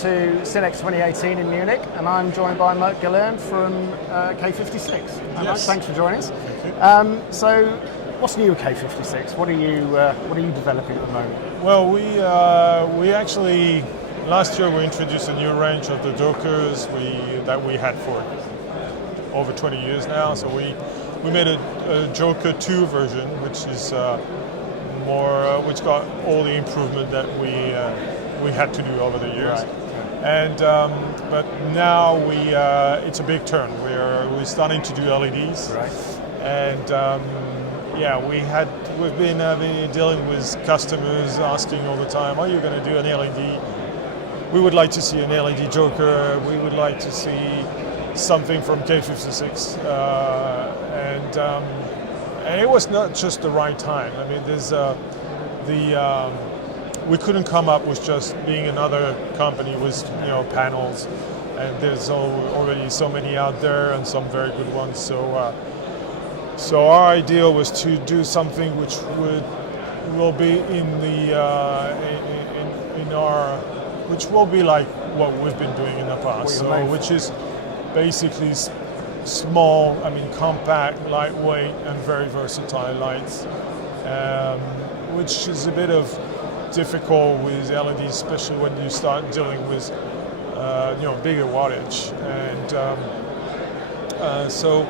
to Cinex 2018 in Munich, and I'm joined by Marc Galerne from K56. Yes. Thanks for joining us. Thank you. So, what's new with K56? What are you developing at the moment? Well, we actually last year we introduced a new range of the Jokers that we had for over 20 years now. So we made a Joker 2 version, which is which got all the improvement that we had to do over the years. Right. And but now it's a big turn. We're starting to do LEDs. Right. And we've been dealing with customers asking all the time, are you going to do an LED? We would like to see an LED Joker. We would like to see something from K56. And it was not just the right time. I mean, we couldn't come up with just being another company with panels, and there's already so many out there and some very good ones. So our idea was to do something which will be which will be like what we've been doing in the past. Which is basically small, compact, lightweight, and very versatile lights, which is a bit of difficult with LEDs, especially when you start dealing with bigger wattage. And so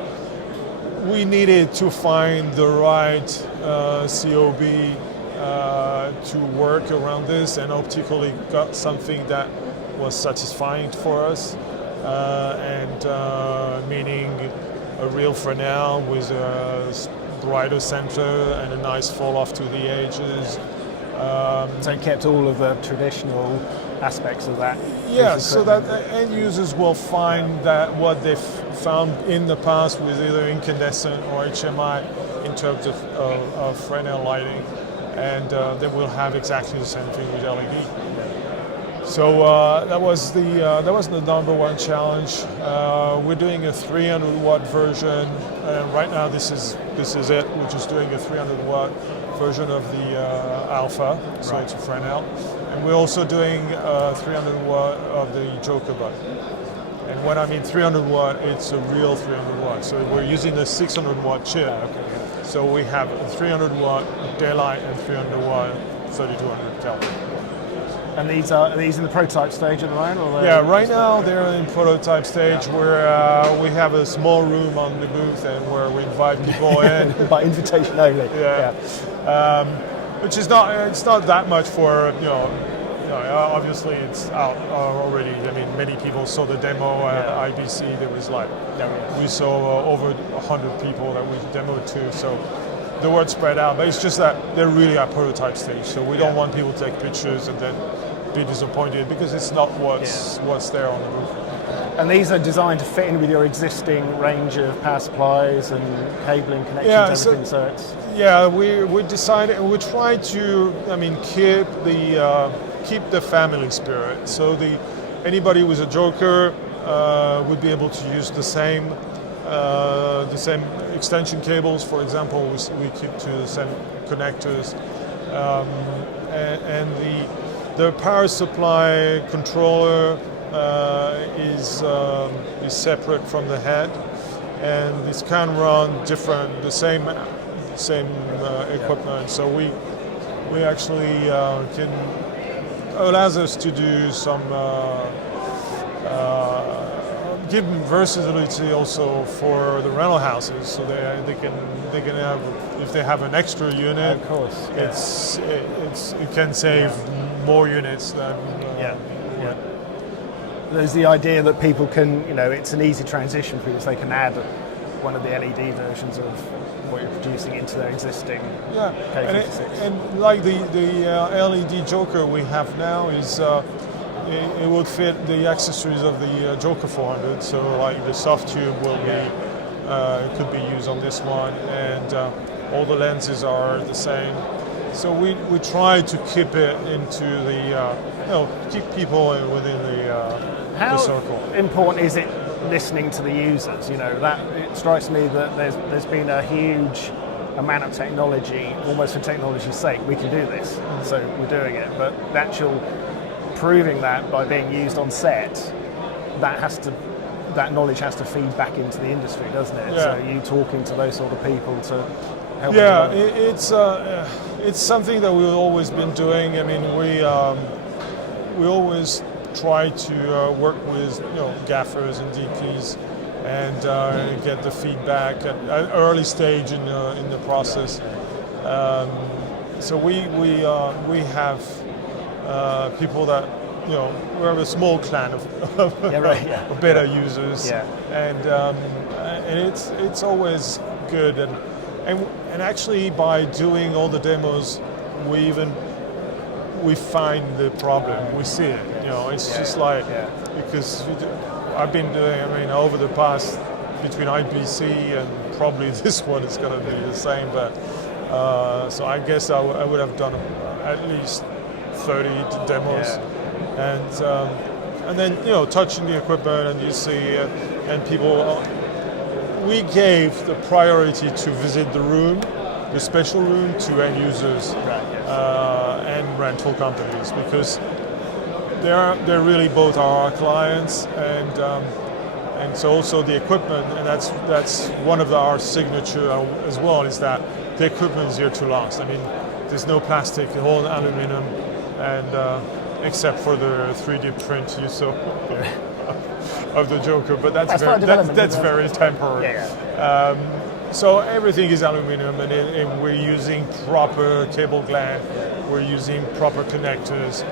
we needed to find the right COB to work around this, and optically got something that was satisfying for us, meaning a real fresnel with a brighter center and a nice fall off to the edges. So it kept all of the traditional aspects of that. Yeah, so that the end users will find that what they've found in the past with either incandescent or HMI in terms of Fresnel lighting, and they will have exactly the same thing with LED. So that was the number one challenge. We're doing a 300 watt version, and right now this is it. We're just doing a 300 watt version of the Alpha, so It's a Fresnel, and we're also doing 300 watt of the Joker button. And when I mean 300 watt, it's a real 300 watt. So we're using the 600 watt chip. So we have a 300 watt daylight and 300 watt 3200 Kelvin. And are these in the prototype stage at the moment? Or yeah, right now they're in prototype stage, where we have a small room on the booth and where we invite people in. By invitation only. Yeah. Which is it's not that much for obviously it's out already. I mean, many people saw the demo at IBC. There was we saw over 100 people that we demoed to. So the word spread out, but it's just that they're really at prototype stage. So we don't want people to take pictures and then be disappointed, because it's not what's there on the booth. And these are designed to fit in with your existing range of power supplies and cabling connections, everything. So it's we decided we try to keep the family spirit. So anybody with a Joker would be able to use the same extension cables. For example, we keep to the same connectors, and the power supply controller is separate from the head, and this can run the same equipment. So we actually allows us to do some give them versatility also for the rental houses, so they can have, if they have an extra unit, of course, it can save more units than There's the idea that people can, it's an easy transition for you, so they can add one of the LED versions of what you're producing into their existing K56. And like the LED Joker we have now is it would fit the accessories of the Joker 400. So like the soft tube could be used on this one, and all the lenses are the same. So we try to keep it into keep people within the circle. How important is it listening to the users? That it strikes me that there's been a huge amount of technology, almost for technology's sake. We can do this, so we're doing it. But the actual improving that by being used on set, that knowledge has to feed back into the industry, doesn't it? Yeah. So you talking to those sort of people to help. Yeah, it's something that we've always been doing. I mean, we always try to work with gaffers and DPs and get the feedback at an early stage in the process. So we have people that we have a small clan of beta users, and it's always good, and actually by doing all the demos, we find the problem, we see it. It's just like because I've been doing. I mean, over the past between IBC and probably this one, it's going to be the same, but. So I guess I would have done at least 30 demos, and then touching the equipment, and you see and people. We gave the priority to visit the room, the special room, to end users and rental companies, because they're really both our clients, and so also the equipment, and that's one of our signature as well, is that the equipment is here to last. I mean, there's no plastic, all aluminum, and except for the 3D print you saw of the Joker, but that's very temporary. So everything is aluminum, and we're using proper cable gland, we're using proper connectors.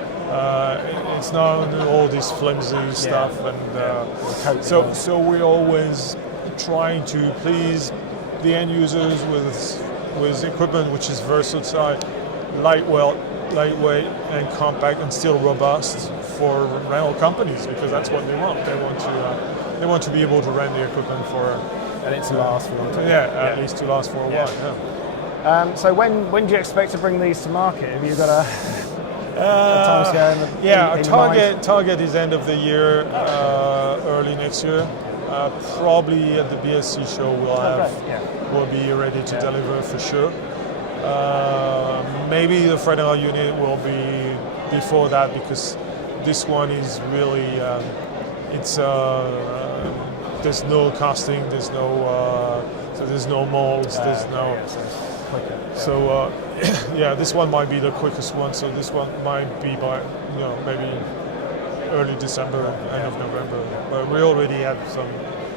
It's not all this flimsy stuff, and so we're always trying to please the end users with equipment which is versatile, lightweight and compact, and still robust for rental companies, because that's what they want. They want to be able to rent the equipment for, and it to last for a long time. At least to last for a while. Yeah. So when do you expect to bring these to market? Have you got a time scale? Our target is end of the year, early next year. Probably at the BSC show we'll be ready to deliver for sure. Maybe the fresnel unit will be before that, because this one is really there's no casting, there's no molds, there's no. So this one might be the quickest one. So this one might be by maybe early December, end of November. But we already have some.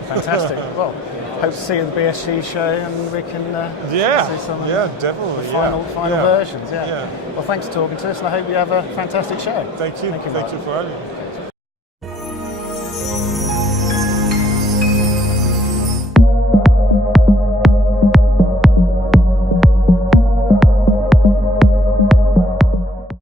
Fantastic. Well, hope to see you at the BSC show, and we can see some definitely final versions. Well, thanks for talking to us, and I hope you have a fantastic show. Thank you for having me.